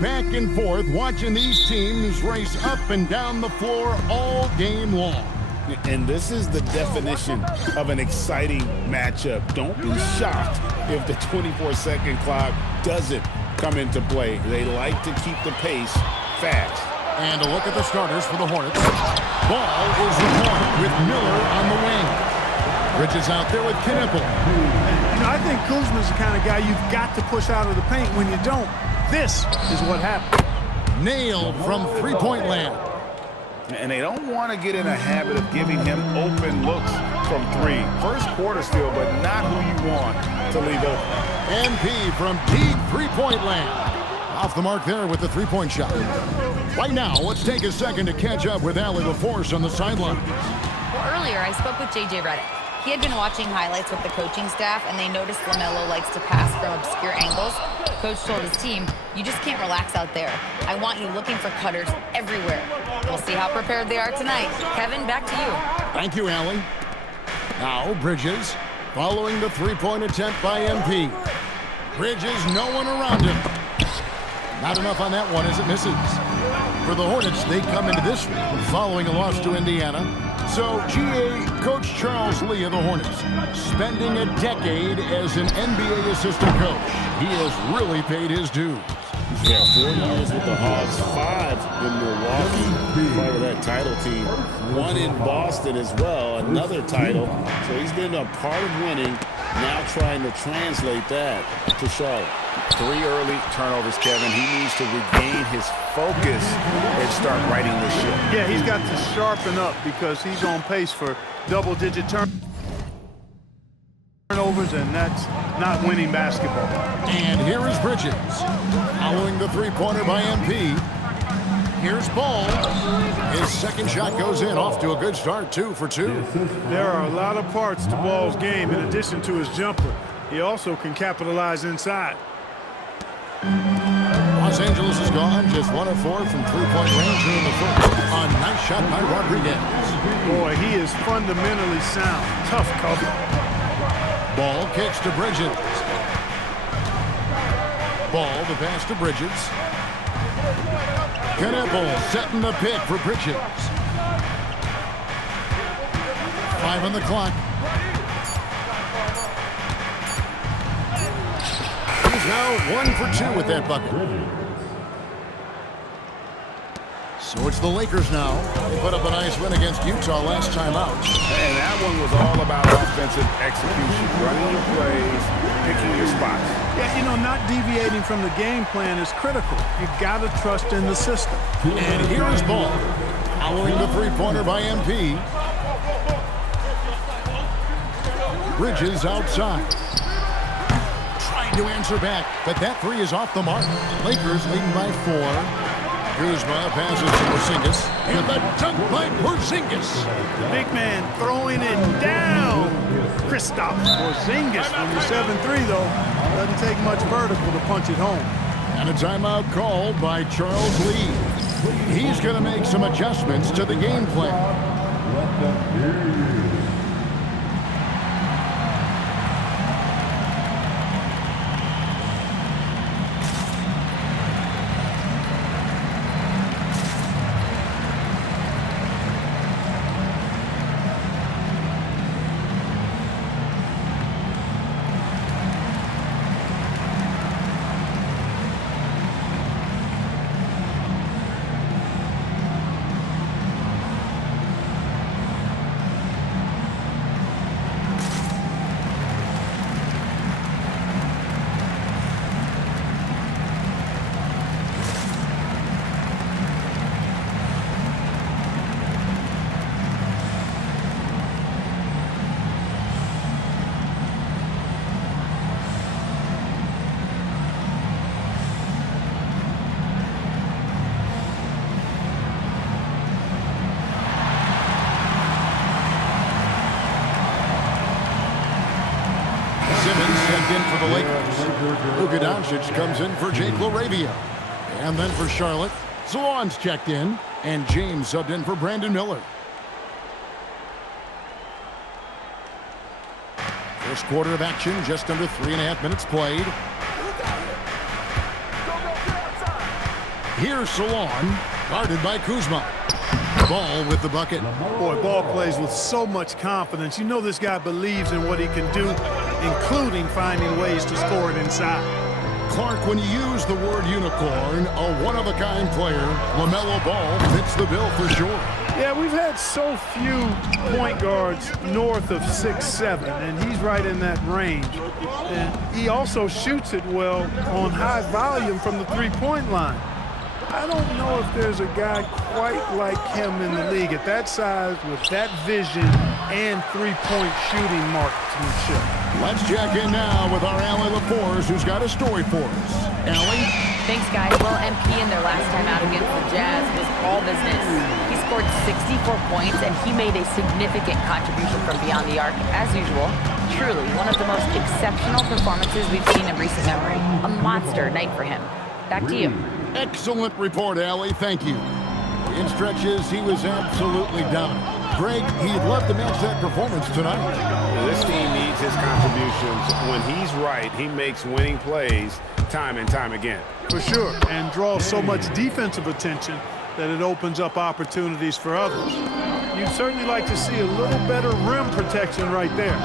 Back and forth, watching these teams race up and down the floor all game long. And this is the definition of an exciting matchup. Don't be shocked if the 24-second clock doesn't come into play. They like to keep the pace fast. And a look at the starters for the Hornets. Ball is returned with Miller on the wing. Bridges out there with Knipple. You know, I think Kuzma's the kind of guy you've got to push out of the paint. When you don't, this is what happens. Nailed from three-point land. And they don't want to get in a habit of giving him open looks from three. First quarter still, but not who you want to leave open. MP from deep three-point land. Off the mark there with the three-point shot. Right now, let's take a second to catch up with Allie LaForce on the sideline. Well, earlier I spoke with J.J. Redick. He had been watching highlights with the coaching staff, and they noticed LaMelo likes to pass from obscure angles. Coach told his team, you just can't relax out there. I want you looking for cutters everywhere. We'll see how prepared they are tonight. Kevin, back to you. Thank you, Allie. Now, Bridges, following the three-point attempt by MP. Bridges, no one around him. Not enough on that one as it misses. For the Hornets, they come into this one following a loss to Indiana. So, GA Coach Charles Lee of the Hornets, spending a decade as an NBA assistant coach. He has really paid his dues. Yeah, 4 years with the Hawks, 5 in Milwaukee, part of that title team. 1 in Boston as well, another title. So he's been a part of winning, now trying to translate that to Charlotte. 3 early turnovers, Kevin. He needs to regain his focus and start righting this ship. Yeah, he's got to sharpen up because he's on pace for double-digit turnovers, and that's not winning basketball. And here is Bridges, following the three-pointer by MP. Here's Ball. His second shot goes in, off to a good start, 2 for 2. There are a lot of parts to Ball's game in addition to his jumper. He also can capitalize inside. Los Angeles is gone, just 1 of 4 from three-point range here in the first. A nice shot by Rodriguez. Boy, he is fundamentally sound. Tough cover. Ball kicks to Bridges. Ball, the pass to Bridges. Knipple setting the pick for Bridges. 5 on the clock. He's now 1 for 2 with that bucket. So it's the Lakers now. They put up a nice win against Utah last time out. And that one was all about offensive execution, running your plays, picking your spots. Yeah, you know, not deviating from the game plan is critical. You got to trust in the system. And here is Ball, following the three-pointer by MP. Bridges outside. Trying to answer back, but that three is off the mark. Lakers leading by 4. Kuzma passes to Porzingis, and the dunk by Porzingis. The big man throwing it down. Kristaps Porzingis from the 7-3, though. Doesn't take much vertical to punch it home. And a timeout called by Charles Lee. He's going to make some adjustments to the game plan. In for the Lakers. Luka Doncic comes in for Jake LaRavia. And then for Charlotte, Salon's checked in, and James subbed in for Brandon Miller. First quarter of action, just under 3.5 minutes played. Here's Salon, guarded by Kuzma. Ball with the bucket. Boy, Ball plays with so much confidence. You know this guy believes in what he can do, including finding ways to score it inside. Clark, when you use the word unicorn, a one-of-a-kind player, LaMelo Ball fits the bill for sure. Yeah, we've had so few point guards north of 6'7", and he's right in that range. And he also shoots it well on high volume from the three-point line. I don't know if there's a guy quite like him in the league at that size with that vision and three-point shooting marksmanship. Let's check in now with our Allie LaForce, who's got a story for us. Allie? Thanks, guys. Well, MP in their last time out against the Jazz was all business. He scored 64 points, and he made a significant contribution from beyond the arc, as usual. Truly, one of the most exceptional performances we've seen in recent memory. A monster night for him. Back to you. Excellent report, Allie. Thank you. In stretches, he was absolutely dominant. Greg, he'd love to match that performance tonight. This team needs his contributions. When he's right, he makes winning plays time and time again. For sure, and draws so much defensive attention that it opens up opportunities for others. You'd certainly like to see a little better rim protection right there.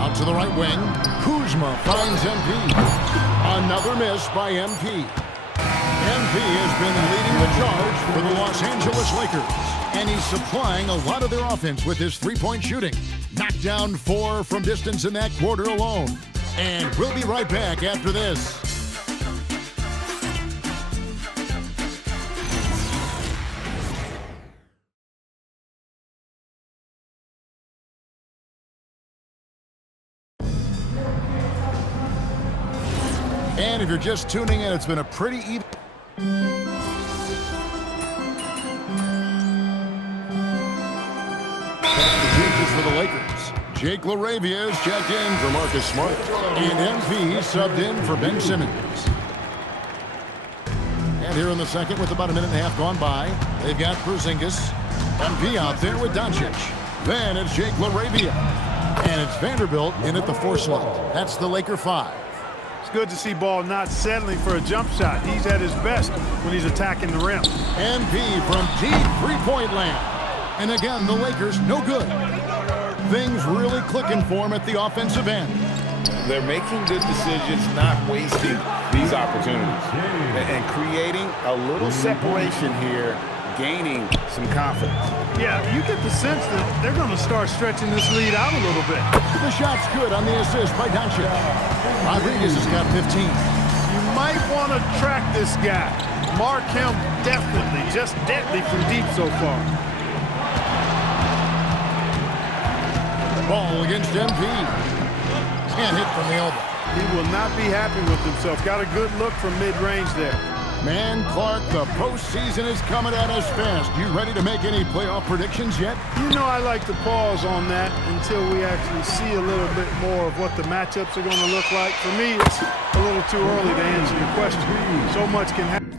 Out to the right wing, Kuzma finds MP. Another miss by MP. MP has been leading the charge for the Los Angeles Lakers, and he's supplying a lot of their offense with his three-point shooting. Knocked down 4 from distance in that quarter alone. And we'll be right back after this. And if you're just tuning in, it's been a pretty even... Changes for the Lakers. Jake LaRavia is checked in for Marcus Smart. And MP subbed in for Ben Simmons. And here in the second, with about a minute and a half gone by, they've got Porzingis. MP out there with Doncic. Then it's Jake LaRavia. And it's Vanderbilt in at the 4 slot. That's the Laker 5. It's good to see Ball not settling for a jump shot. He's at his best when he's attacking the rim. MP from deep three-point land. And again, the Lakers, no good. Things really clicking for him at the offensive end. They're making good decisions, not wasting these opportunities. And creating a little separation here, gaining some confidence. Yeah, you get the sense that they're going to start stretching this lead out a little bit. The shot's good on the assist by Doncic. Rodriguez has got 15. You might want to track this guy. Mark him definitely, just deadly from deep so far. Ball against MP. Can't hit from the elbow. He will not be happy with himself. Got a good look from mid-range there. Man, Clark, the postseason is coming at us fast. You ready to make any playoff predictions yet? You know I like to pause on that until we actually see a little bit more of what the matchups are going to look like. For me, it's a little too early to answer your question. So much can happen.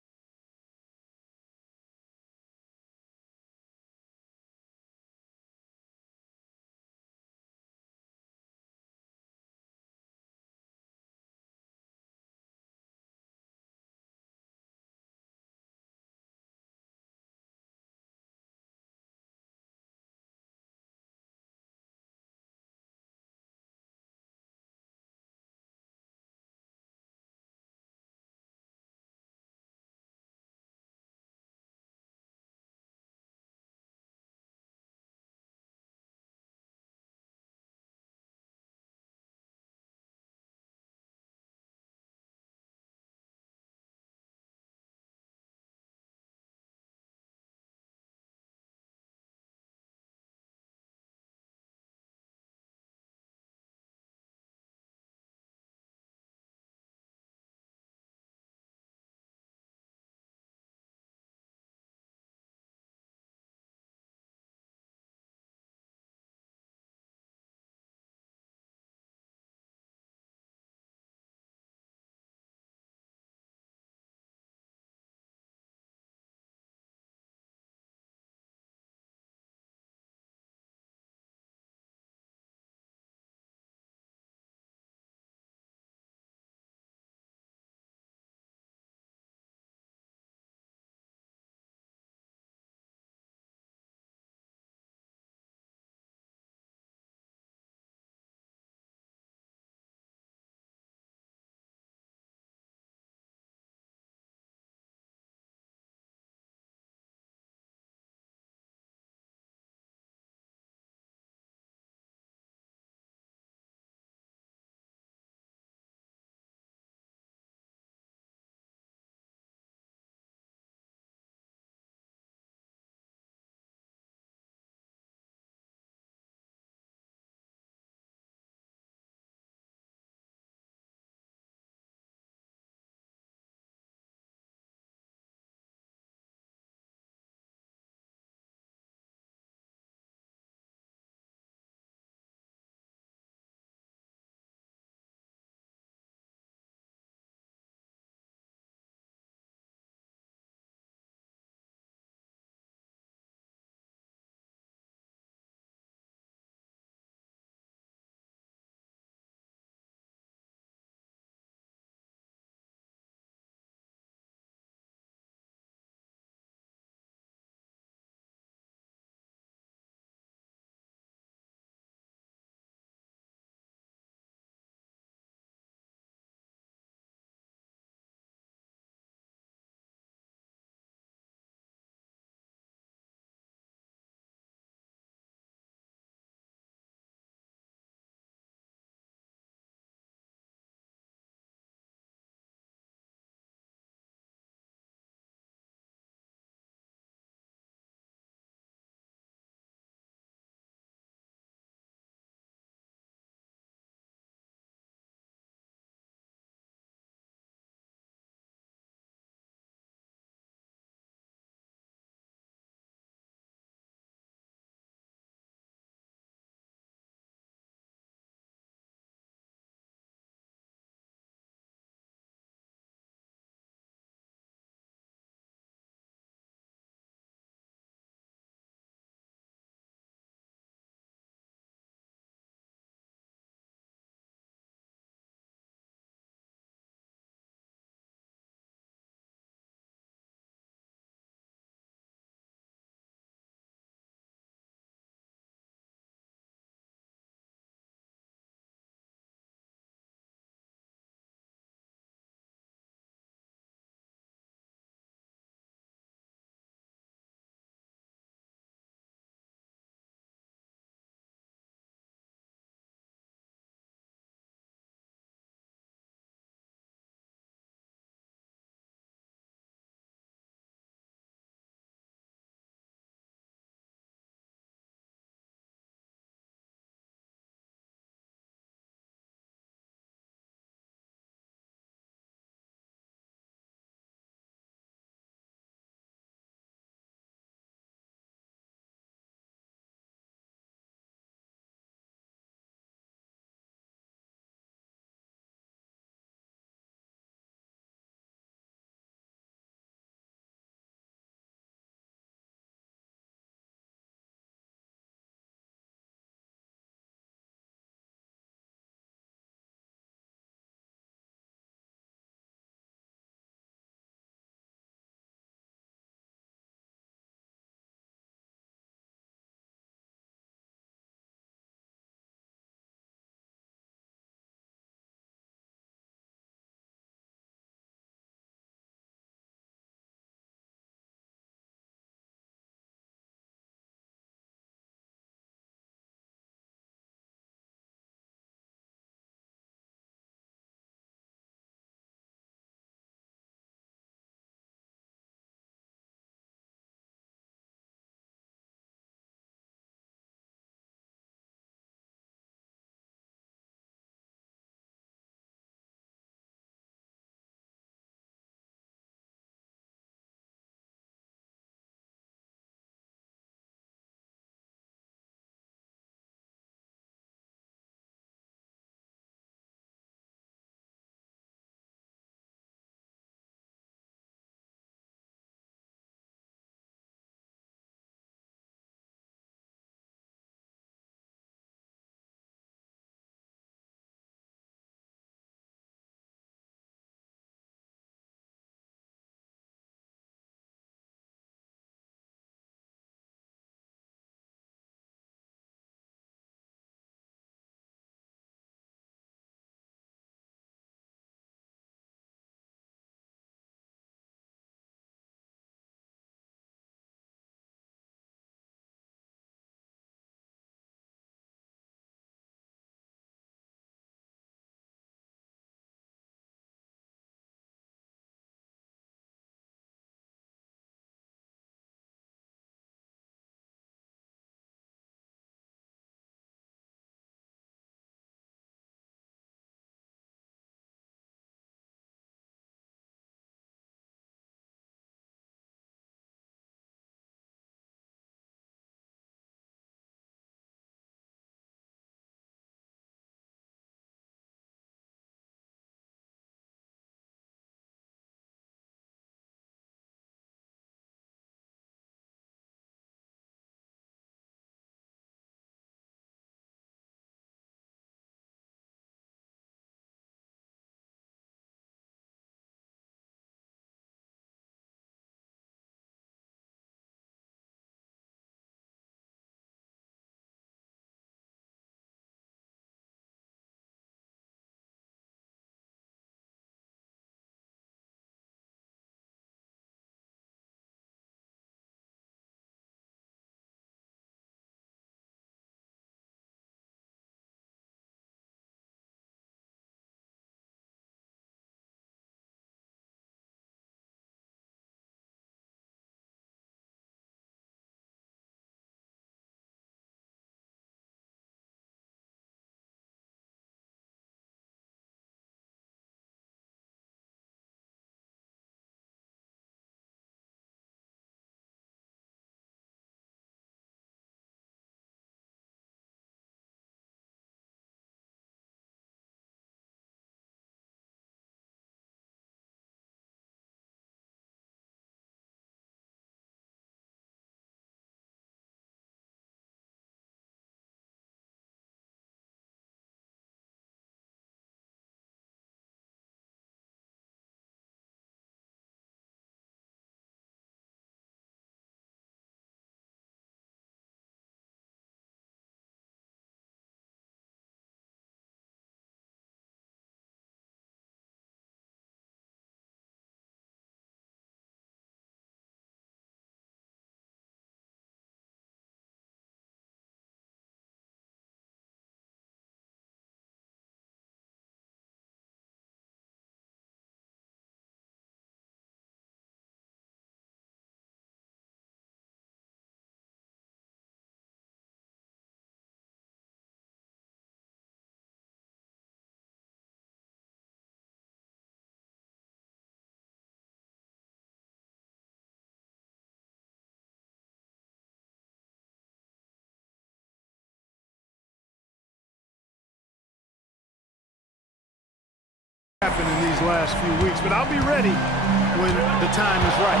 happened in these last few weeks, but I'll be ready when the time is right.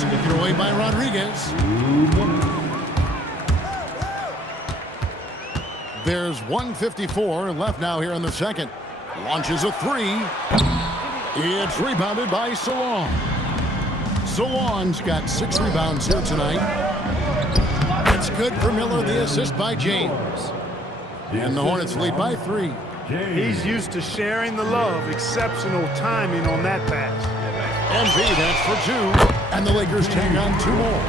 Taken away by Rodriguez. There's 1:54 left now here in the second. Launches a three. It's rebounded by Salon. Salon's got 6 rebounds here tonight. It's good for Miller, the assist by James. And the Hornets lead by 3. He's used to sharing the love. Exceptional timing on that pass. MP, that's for 2. And the Lakers take on 2 more.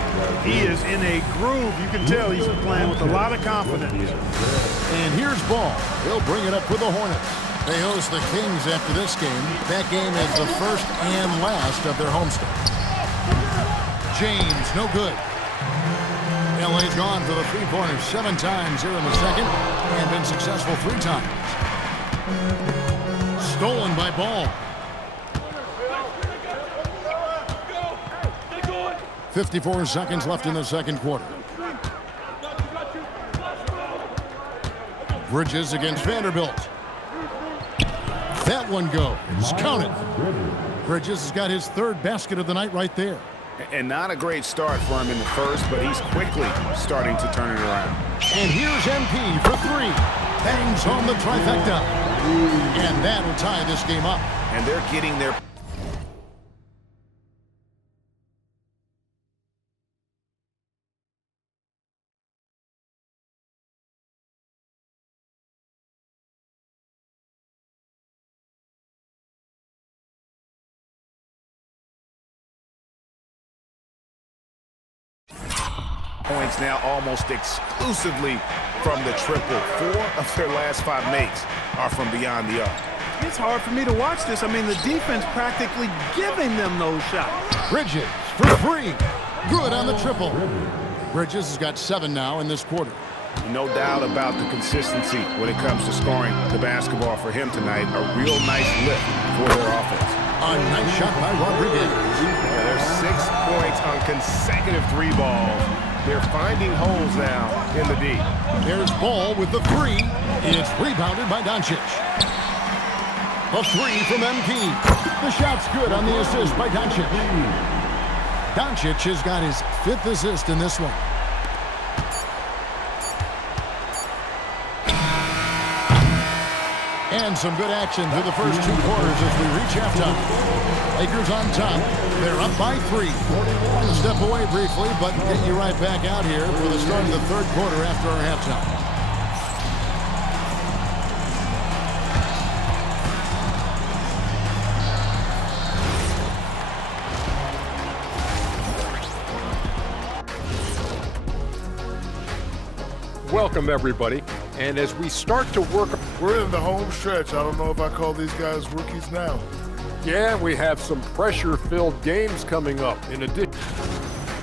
He is in a groove. You can tell he's playing with a lot of confidence. And here's Ball. He'll bring it up for the Hornets. They host the Kings after this game. That game is the first and last of their homestand. James, no good. LA's gone for the three-pointers 7 times here in the second and been successful 3 times. Stolen by Ball. 54 seconds left in the second quarter. Bridges against Vanderbilt. That one goes. Count it. Bridges has got his 3rd basket of the night right there. And not a great start for him in the first, but he's quickly starting to turn it around. And here's MP for 3. Bangs home the trifecta. And that'll tie this game up. And they're getting their... points now almost exclusively from the triple. 4 of their last 5 makes are from beyond the arc. It's hard for me to watch this. I mean, the defense practically giving them those shots. Bridges for 3. Good on the triple. Bridges has got 7 now in this quarter. No doubt about the consistency when it comes to scoring the basketball for him tonight. A real nice lift for their offense. A nice shot by Rodriguez. Yeah, there's 6 points on consecutive 3 balls. They're finding holes now in the D. There's Ball with the 3. It's rebounded by Doncic. A 3 from MP. The shot's good on the assist by Doncic. Doncic has got his 5th assist in this one. And some good action through the first 2 quarters as we reach halftime. Lakers on top. They're up by 3. Want to step away briefly, but get you right back out here for the start of the 3rd quarter after our halftime. Welcome, everybody. And as we start to work... We're in the home stretch. I don't know if I call these guys rookies now. Yeah, we have some pressure-filled games coming up. In addition...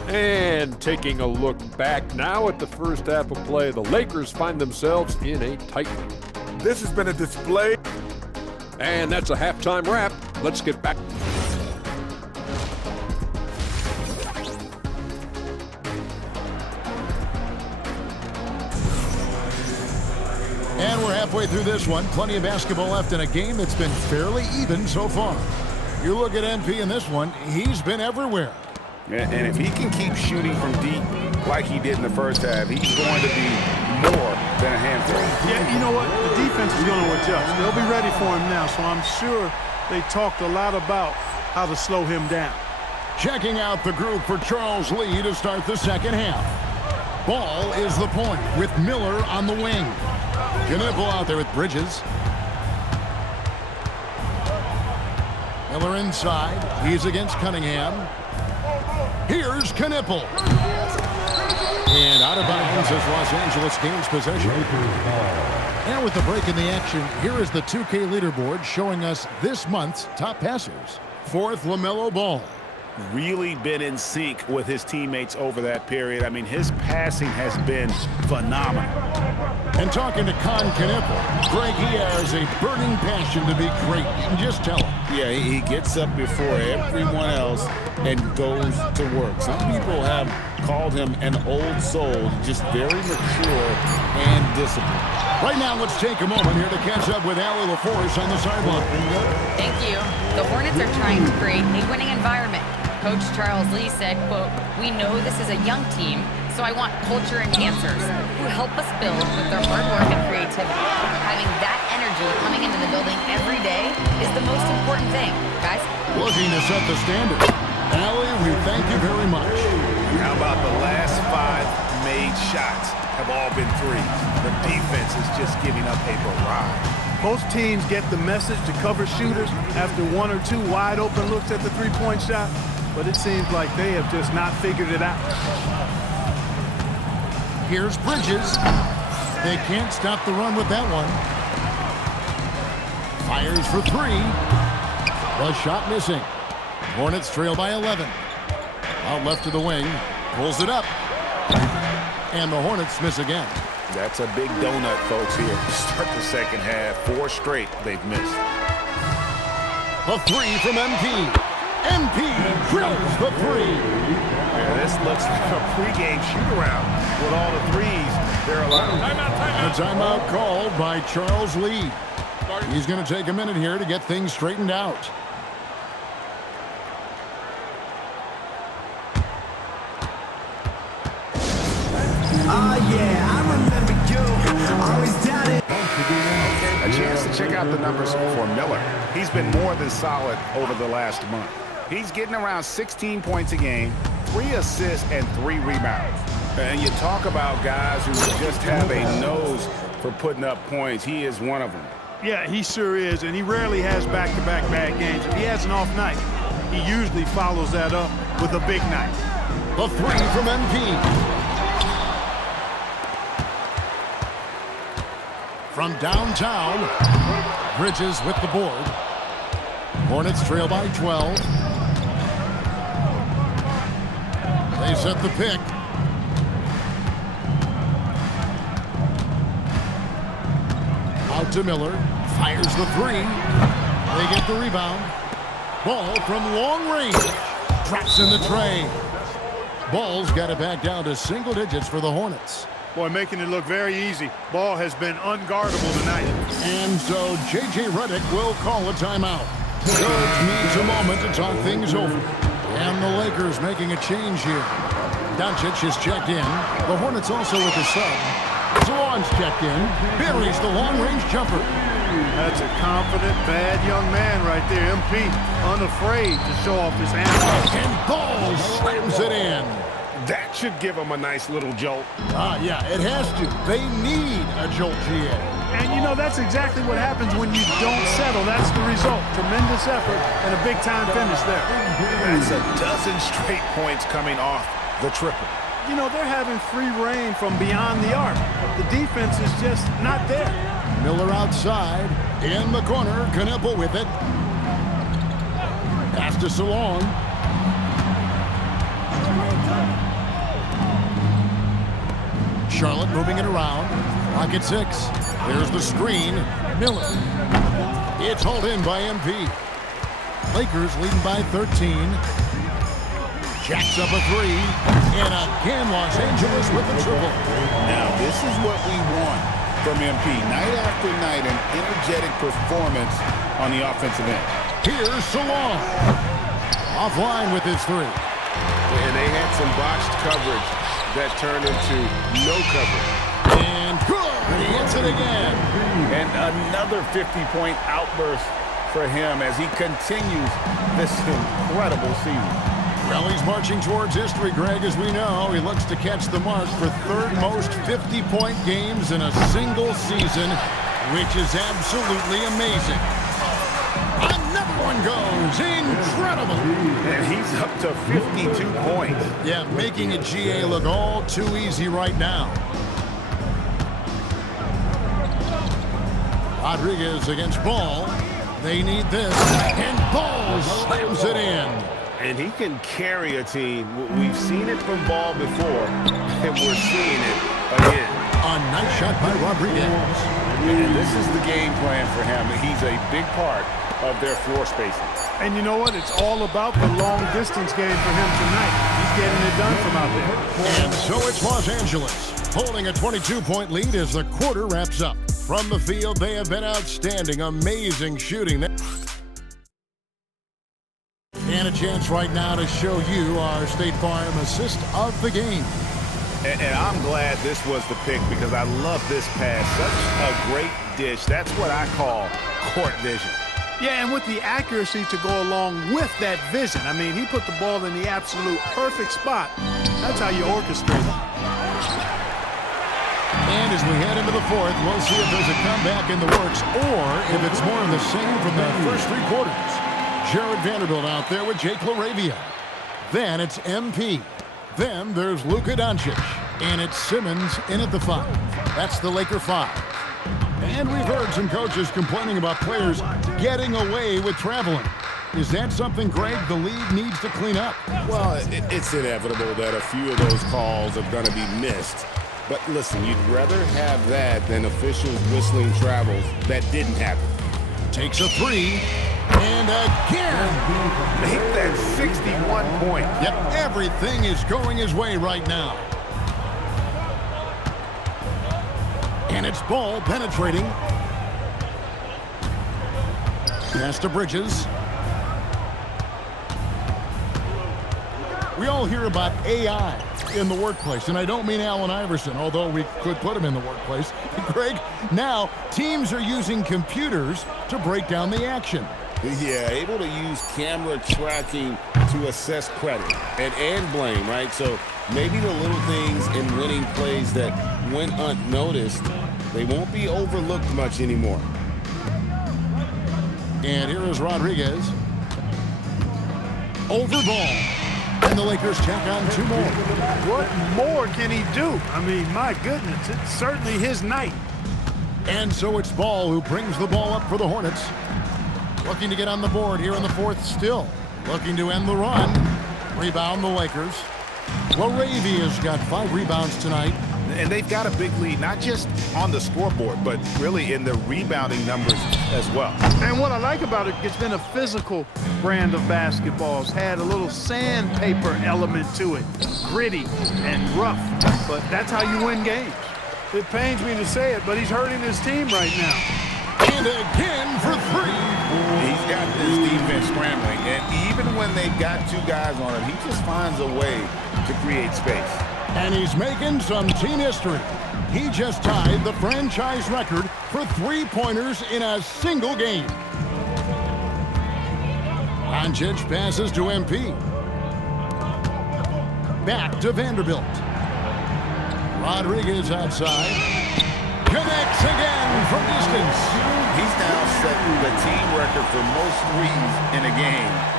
And taking a look back now at the first half of play, the Lakers find themselves in a tight one. This has been a display. And that's a halftime wrap. Let's get back. And we're halfway through this one. Plenty of basketball left in a game that's been fairly even so far. You look at MP in this one, he's been everywhere. And if he can keep shooting from deep like he did in the first half, he's going to be more than a handful. Yeah, you know what? The defense is going to adjust. They'll be ready for him now, so I'm sure they talked a lot about how to slow him down. Checking out the group for Charles Lee to start the second half. Ball is the point with Miller on the wing. Knipple out there with Bridges. Miller inside. He's against Cunningham. Here's Knipple. And out of bounds as Los Angeles gains possession. And with the break in the action, here is the 2K leaderboard showing us this month's top passers. 4th, LaMelo Ball. Really been in sync with his teammates over that period. I mean, his passing has been phenomenal. And talking to Knipple, Greg, he has a burning passion to be great. You can just tell him. Yeah, he gets up before everyone else and goes to work. Some people have called him an old soul, just very mature and disciplined. Right now, let's take a moment here to catch up with Allie LaForce on the sideline. Thank you. The Hornets are trying to create a winning environment. Coach Charles Lee said, quote, "We know this is a young team, so I want culture enhancers who help us build with their hard work and creativity. Having that energy coming into the building every day is the most important thing, guys." Looking to set the standard. Allie, we thank you very much. How about the last 5 made shots have all been threes? The defense is just giving up a barrage. Most teams get the message to cover shooters after 1 or 2 wide open looks at the three-point shot, but it seems like they have just not figured it out. Here's Bridges. They can't stop the run with that one. Fires for 3. The shot missing. Hornets trail by 11. Out left to the wing. Pulls it up. And the Hornets miss again. That's a big donut, folks, here. Start the second half. 4 straight they've missed. The 3 from MP. MP drills the 3. Yeah, this looks like a pregame shoot-around with all the threes they're allowed. A timeout called by Charles Lee. He's going to take a minute here to get things straightened out. A chance to check out the numbers for Miller. He's been more than solid over the last month. He's getting around 16 points a game, 3 assists, and 3 rebounds. And you talk about guys who just have a nose for putting up points. He is one of them. Yeah, he sure is, and he rarely has back-to-back bad games. If he has an off night, he usually follows that up with a big night. The 3 from MP. From downtown, Bridges with the board. Hornets trail by 12. They set the pick. Out to Miller. Fires the 3. They get the rebound. Ball from long range. Drops in the tray. Ball's got it back down to single digits for the Hornets. Boy, making it look very easy. Ball has been unguardable tonight. And so J.J. Redick will call a timeout. Coach needs a moment to talk things over. And the Lakers making a change here. Doncic is checked in. The Hornets also with a sub. Salon's checked in. Buries the long-range jumper. That's a confident, bad young man right there. MP, unafraid to show off his hands. And Ball slams it in. That should give him a nice little jolt. Yeah, it has to. They need a jolt, GA. And, you know, that's exactly what happens when you don't settle. That's the result. Tremendous effort and a big-time finish there. That's a dozen straight points coming off the triple. You know, they're having free reign from beyond the arc. The defense is just not there. Miller outside. In the corner. Knueppel with it. Pass to Salon. Charlotte moving it around. Clock at 6. There's the screen. Miller. It's hauled in by MP. Lakers leading by 13. Jacks up a 3. And again, Los Angeles with the triple. Now, this is what we want from MP. Night after night, an energetic performance on the offensive end. Here's Salon. Offline with his 3. And they had some botched coverage that turned into no coverage. And good! He hits it again. And another 50-point outburst for him as he continues this incredible season. Well, he's marching towards history, Greg, as we know. He looks to catch the mark for third most 50-point games in a single season, which is absolutely amazing. Another one goes. Incredible. And he's up to 52 points. Yeah, making a GA look all too easy right now. Rodriguez against Ball. They need this. And Ball slams it in. And he can carry a team. We've seen it from Ball before, and we're seeing it again. A nice shot by Rodriguez. And this is the game plan for him. He's a big part of their floor spacing. And you know what? It's all about the long distance game for him tonight. He's getting it done from out there. And so it's Los Angeles holding a 22-point lead as the quarter wraps up. From the field, they have been outstanding. Amazing shooting. And a chance right now to show you our State Farm assist of the game. And I'm glad this was the pick because I love this pass. Such a great dish. That's what I call court vision. Yeah, and with the accuracy to go along with that vision. I mean, he put the ball in the absolute perfect spot. That's how you orchestrate it. And as we head into the fourth, we'll see if there's a comeback in the works or if it's more of the same from the first three quarters. Jared Vanderbilt out there with Jake LaRavia. Then it's MP. Then there's Luka Doncic. And it's Simmons in at the 5. That's the Laker 5. And we've heard some coaches complaining about players getting away with traveling. Is that something, Greg, the league needs to clean up? Well, it's inevitable that a few of those calls are going to be missed. But listen, you'd rather have that than officials whistling travels that didn't happen. Takes a 3. And again. Make that 61 point. Yep, everything is going his way right now. And it's Ball penetrating. Pass to Bridges. We all hear about AI in the workplace, and I don't mean Allen Iverson, although we could put him in the workplace. Greg, now teams are using computers to break down the action. Yeah, able to use camera tracking to assess credit and blame, right? So maybe the little things in winning plays that went unnoticed, they won't be overlooked much anymore. And here is Rodriguez. Over Ball. And the Lakers check on 2 more. What more can he do? I mean, my goodness, it's certainly his night. And so it's Ball who brings the ball up for the Hornets. Looking to get on the board here in the fourth still. Looking to end the run. Rebound the Lakers. LaRavia's got 5 rebounds tonight. And they've got a big lead, not just on the scoreboard, but really in the rebounding numbers as well. And what I like about it, it's been a physical brand of basketball. It's had a little sandpaper element to it. Gritty and rough, but that's how you win games. It pains me to say it, but he's hurting his team right now. And again for 3. He's got this defense scrambling, and even when they've got 2 guys on him, he just finds a way to create space. And he's making some team history. He just tied the franchise record for 3-pointers in a single game. Doncic passes to MP. Back to Vanderbilt. Rodriguez outside. Connects again from distance. He's now setting the team record for most threes in a game.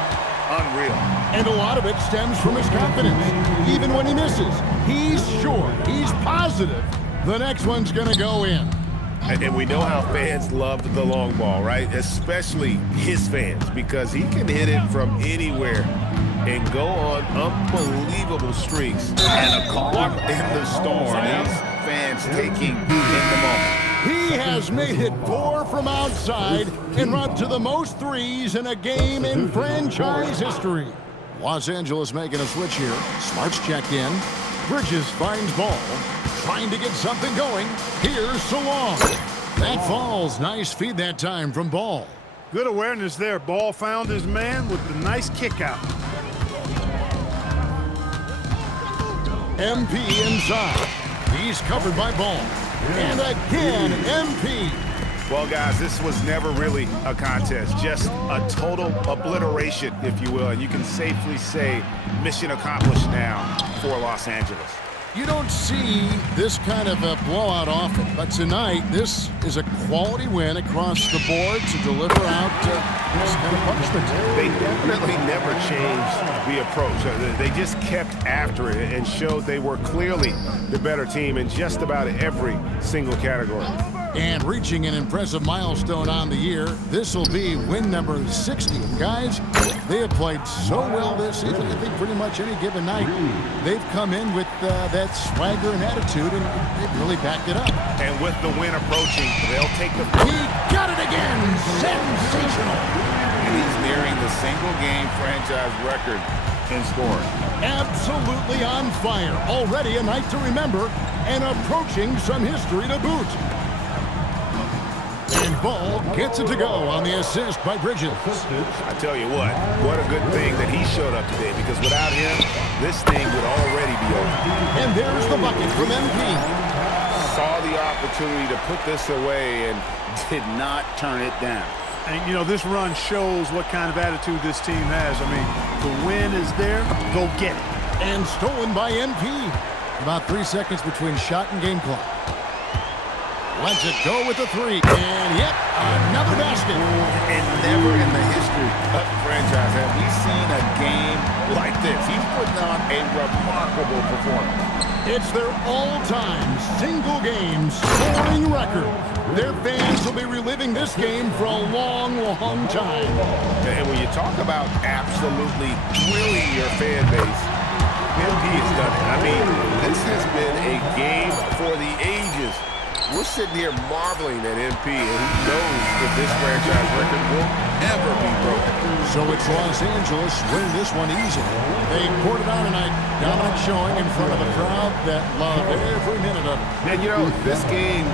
Unreal. And a lot of it stems from his confidence. Even when he misses, he's sure, he's positive the next one's going to go in. And we know how fans love the long ball, right? Especially his fans, because he can hit it from anywhere and go on unbelievable streaks. And a calm in the storm. These fans taking in the moment. He has made it 4 from outside and run to the most threes in a game in franchise history. Los Angeles making a switch here. Smart's checked in. Bridges finds Ball. Trying to get something going. Here's Salong. That falls. Nice feed that time from Ball. Good awareness there. Ball found his man with the nice kick out. MP inside. He's covered by Ball. And again, MP. Well, guys, this was never really a contest, just a total obliteration, if you will. And you can safely say mission accomplished now for Los Angeles. You don't see this kind of a blowout often, but tonight this is a quality win across the board to deliver out this kind of punishment. They definitely never changed the approach. They just kept after it and showed they were clearly the better team in just about every single category. And reaching an impressive milestone on the year, this will be win number 60. Guys, They have played so well this season. I think pretty much any given night, they've come in with that swagger and attitude, and they've really backed it up. And with the win approaching, they'll take the... He got it again! Sensational! And he's nearing the single-game franchise record in scoring. Absolutely on fire. Already a night to remember, and approaching some history to boot. And Ball gets it to go on the assist by Bridges. I tell you what a good thing that he showed up today, because without him, this thing would already be over. And there's the bucket from MP. Saw the opportunity to put this away and did not turn it down. And, you know, this run shows what kind of attitude this team has. I mean, the win is there, go get it. And stolen by MP. About 3 seconds between shot and game clock. Lets it go with the three. And, yep, another basket. And never in the history of the franchise have we seen a game like this. He's putting on a remarkable performance. It's their all-time single-game scoring record. Their fans will be reliving this game for a long, long time. And when you talk about absolutely thrilling your fan base, MP has done it. I mean, this has been a game for the ages. We're sitting here marveling at MP, and he knows that this franchise record will never be broken. So it's Los Angeles winning this one easily. They poured it on tonight. Dominant showing in front of a crowd that loved every minute of it. And, you know, this game